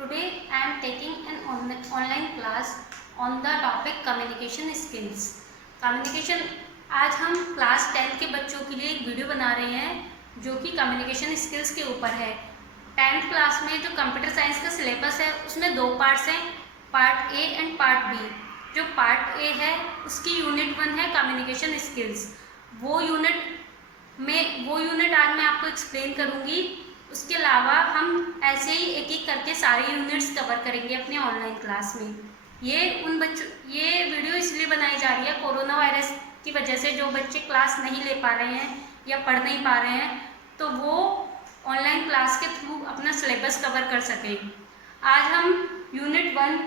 Today I am taking an online class on the topic communication skills. Communication आज हम class 10 के बच्चों के लिए एक वीडियो बना रहे हैं जो कि कम्युनिकेशन स्किल्स के ऊपर है। 10th क्लास में जो कंप्यूटर साइंस का सिलेबस है उसमें दो पार्ट्स हैं, part A and part B. जो पार्ट ए है उसकी यूनिट 1 है कम्युनिकेशन स्किल्स। वो यूनिट आज मैं आपको एक्सप्लेन करूँगी। उसके अलावा हम ऐसे ही एक एक करके सारी यूनिट्स कवर करेंगे अपने ऑनलाइन क्लास में। ये वीडियो इसलिए बनाई जा रही है कोरोना वायरस की वजह से। जो बच्चे क्लास नहीं ले पा रहे हैं या पढ़ नहीं पा रहे हैं तो वो ऑनलाइन क्लास के थ्रू अपना सिलेबस कवर कर सकें। आज हम यूनिट 1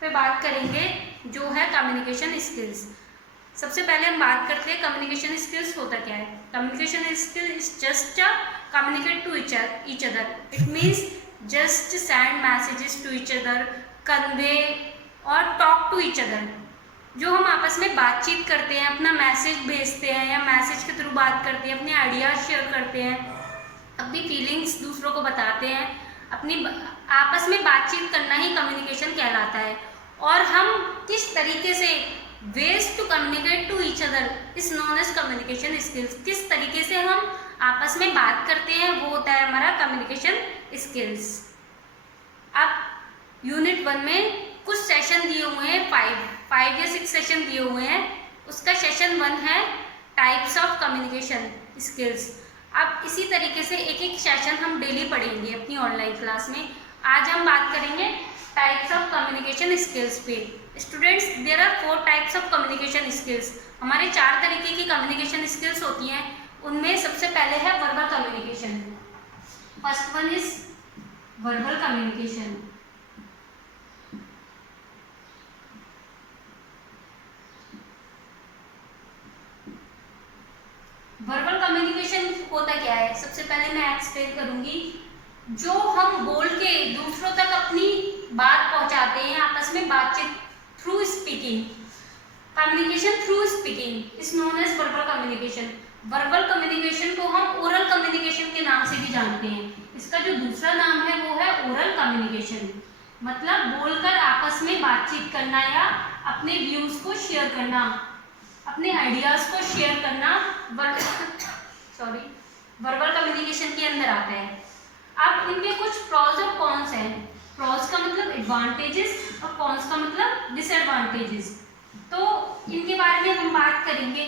पे बात करेंगे जो है कम्युनिकेशन स्किल्स। सबसे पहले हम बात करते हैं कम्युनिकेशन स्किल्स होता क्या है। Communication skill is just communicate to each other. It means just send messages to each other, convey और टॉक टू ईच अदर। जो हम आपस में बातचीत करते हैं, अपना मैसेज भेजते हैं या मैसेज के थ्रू बात करते हैं, अपने आइडियाज शेयर करते हैं, अपनी फीलिंग्स दूसरों को बताते हैं, अपनी आपस में बातचीत करना ही कम्युनिकेशन कहलाता है। और हम किस तरीके से ways to communicate to each other is known as communication skills। किस तरीके से हम आपस में बात करते हैं वो होता है हमारा कम्युनिकेशन स्किल्स। अब यूनिट 1 में कुछ सेशन दिए हुए हैं, 5 या 6 सेशन दिए हुए हैं। उसका सेशन 1 है टाइप्स ऑफ कम्युनिकेशन स्किल्स। अब इसी तरीके से एक एक सेशन हम डेली पढ़ेंगे अपनी ऑनलाइन क्लास में। आज हम बात करेंगे टाइप्स ऑफ कम्युनिकेशन स्किल्स पे। Students, there are 4 types of communication skills. हमारे 4 तरीके की कम्युनिकेशन स्किल्स होती हैं। उनमें सबसे पहले है verbal communication. First one is verbal communication. Verbal communication होता क्या है, सबसे पहले मैं एक्सप्लेन करूंगी। जो हम बोल के दूसरों तक अपनी बात पहुंचाते हैं, आपस में बातचीत through speaking. Communication through speaking is known as verbal communication. Verbal communication को हम ओरल कम्युनिकेशन के नाम से भी जानते हैं। इसका जो दूसरा नाम है वो है ओरल कम्युनिकेशन, मतलब बोलकर आपस में बातचीत करना या अपने व्यूज को शेयर करना, अपने आइडियाज को शेयर करना वर्बल कम्युनिकेशन के अंदर आता है। अब इनके कुछ प्रॉज और कॉन्स हैं। प्रॉज का मतलब एडवांटेजेस और कॉन्स का मतलब डिसएडवांटेजेस। तो इनके बारे में हम बात करेंगे।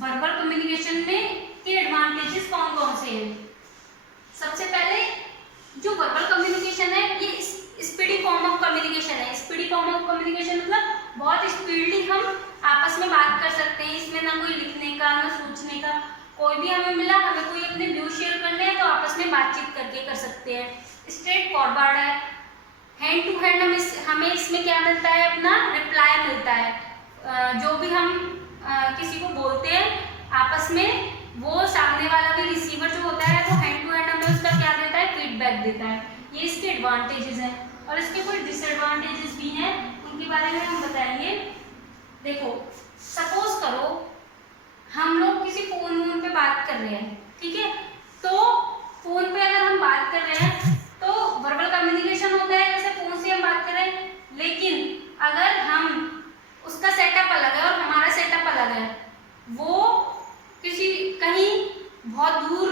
वर्बल कम्युनिकेशन में के एडवांटेजेस कौन कौन से हैं। सबसे पहले जो वर्बल कम्युनिकेशन है ये स्पीडी फॉर्म ऑफ कम्युनिकेशन है। स्पीडी फॉर्म ऑफ कम्युनिकेशन मतलब बहुत स्पीडली हम आपस में बात कर सकते हैं। इसमें ना कोई लिखने का ना सोचने का, कोई भी हमें मिला, हमें कोई अपने व्यू शेयर करने हैं तो आपस में बातचीत करके कर सकते हैं। स्ट्रेट फॉरवर्ड है। हैंड टू हैंड हमें इसमें क्या मिलता है, अपना रिप्लाई मिलता है। जो भी हम किसी को बोलते हैं आपस में, वो सामने वाला भी रिसीवर जो होता है वो हैंड टू हैंड हमें उसका क्या देता है, फीडबैक देता है। ये इसके एडवांटेजेस हैं। और इसके कुछ डिसएडवांटेजेस भी हैं, उनके बारे में हम बताएंगे। देखो, सपोज करो हम लोग किसी फोन पे बात कर रहे हैं, ठीक है। तो फोन पे अगर हम बात कर रहे हैं तो वर्बल कम्युनिकेशन होता है, जैसे फोन से हम बात कर रहे हैं। लेकिन अगर हम उसका सेटअप अलग है और हमारा सेटअप अलग है, वो किसी कहीं बहुत दूर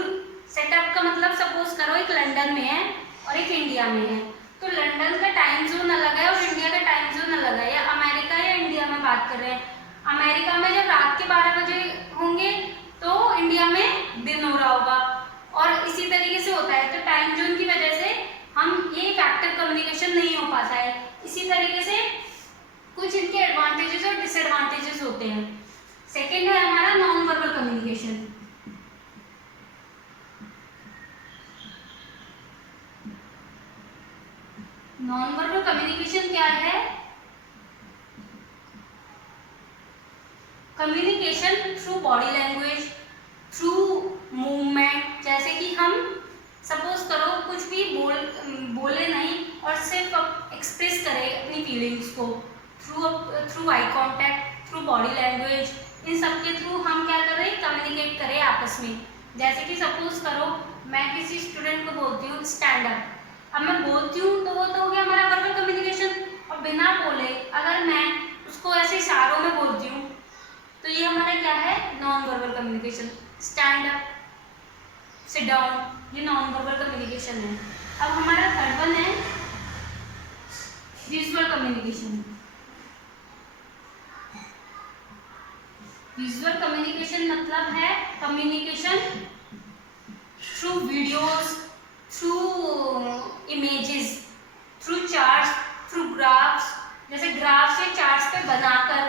सेटअप का मतलब सपोज करो एक लंदन में है और एक इंडिया में है। तो लंदन का टाइम जोन अलग है और इंडिया का टाइम जोन अलग है। या अमेरिका या इंडिया में बात कर रहे हैं, अमेरिका में जब रात के 12 बजे होंगे तो इंडिया में दिन हो रहा होगा, और इसी तरीके से होता है। तो टाइम जोन की वजह से हम ये फैक्टर कम्युनिकेशन नहीं हो पाता है। इसी तरीके से कुछ इनके एडवांटेजेस और डिसएडवांटेजेस होते हैं। सेकेंड है हमारा non verbal communication. Non verbal communication क्या है? Communication through body language, through movement. जैसे कि हम सपोज करो कुछ भी बोले नहीं और सिर्फ एक्सप्रेस करें अपनी फीलिंग्स को through eye contact, through body language. इन सब के थ्रू हम क्या कर रहे हैं, कम्युनिकेट करें आपस में। जैसे कि सपोज करो मैं किसी स्टूडेंट को बोलती हूँ स्टैंड अप, अब मैं बोलती हूँ तो वो तो हो गया हमारा वर्बल कम्युनिकेशन, और बिना बोले अगर मैं उसको ऐसे इशारों में बोलती हूँ तो ये हमारा क्या है, non verbal communication. Stand up, sit down, ये नॉन वर्बल कम्युनिकेशन है। अब हमारा थर्ड वन है विजुअल कम्युनिकेशन। विजुअल कम्युनिकेशन मतलब है communication through videos, through images, through charts, through graphs. जैसे ग्राफ्स या चार्ट्स पे बनाकर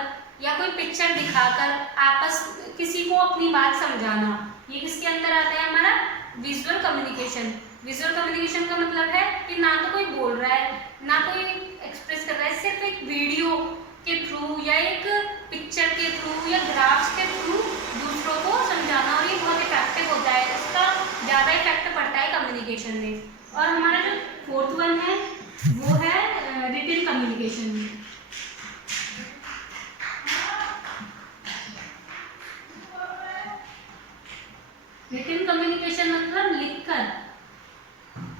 या कोई पिक्चर दिखाकर आपस किसी को अपनी बात समझाना, ये किसके अंदर आता है, हमारा विजुअल कम्युनिकेशन। विजुअल कम्युनिकेशन का मतलब है कि ना तो कोई बोल रहा है ना कोई एक्सप्रेस कर रहा है, सिर्फ एक वीडियो के थ्रू या एक पिक्चर के थ्रू या ग्राफ्स के थ्रू दूसरों को समझाना, और ये बहुत इफेक्टिव होता है, इसका ज़्यादा इफेक्ट पड़ता है कम्युनिकेशन में। और हमारा जो फोर्थ वन है वो है रिटन कम्युनिकेशन। रिटन कम्युनिकेशन मतलब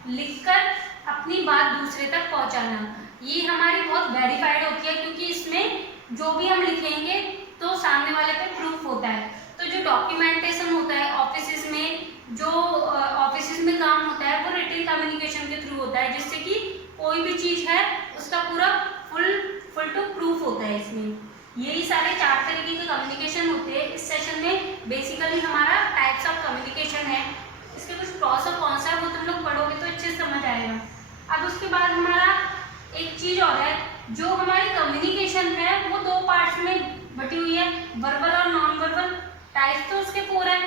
लिखकर अपनी बात दूसरे तक पहुंचाना। ये हमारी बहुत वेरीफाइड होती है, क्योंकि इसमें जो भी हम लिखेंगे तो सामने वाले पे प्रूफ होता है। तो जो डॉक्यूमेंटेशन होता है ऑफिसेज में, जो ऑफिसेज में काम होता है वो रिटन कम्युनिकेशन के थ्रू होता है, जिससे कि कोई भी चीज़ है उसका पूरा फुल टू प्रूफ होता है इसमें। यही सारे 4 तरीके के कम्युनिकेशन होते हैं। इस सेशन में बेसिकली हमारा टाइप्स ऑफ कम्युनिकेशन है, इसके कुछ प्रॉस और कॉन्स है, वो तुम लोग पढ़ोगे तो अच्छे से समझ आएगा। अब उसके बाद हमारा एक चीज़ और है, जो हमारी कम्युनिकेशन है वो 2 पार्ट्स में बटी हुई है, वर्बल और नॉन वर्बल। टाइप्स तो उसके 4 है।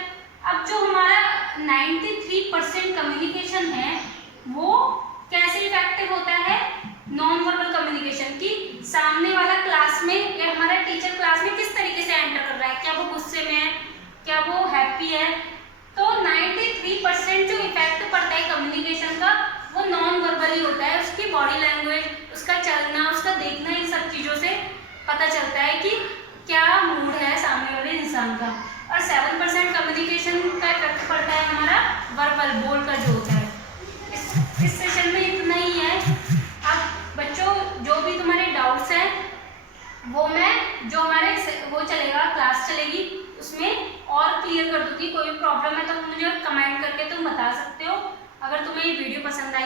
अब जो हमारा 93% कम्युनिकेशन है वो कैसे इफेक्टिव होता है, नॉन वर्बल कम्युनिकेशन की। सामने वाला क्लास में या हमारा टीचर क्लास में किस तरीके से एंटर कर रहा है, क्या वो गुस्से में है, क्या वो हैप्पी है। तो 93% जो इफेक्ट पड़ता है कम्युनिकेशन का वो नॉन वर्बल ही होता है। उसकी बॉडी लैंग्वेज, उसका चलना, उसका देखना, इन सब चीज़ों से पता चलता है कि क्या मूड है सामने वाले इंसान का। और 7% कम्युनिकेशन का इफेक्ट पड़ता है हमारा वर्बल, बोल कर जो होता है। इस सेशन में इतना ही है। अब बच्चों जो भी तुम्हारे डाउट्स हैं वो मैं जो हमारे वो चलेगा, क्लास चलेगी, उसमें और क्लियर कर दूँगी। कोई प्रॉब्लम है तो मुझे कमेंट करके तुम बता सकते हो। अगर तुम्हें ये वीडियो पसंद आई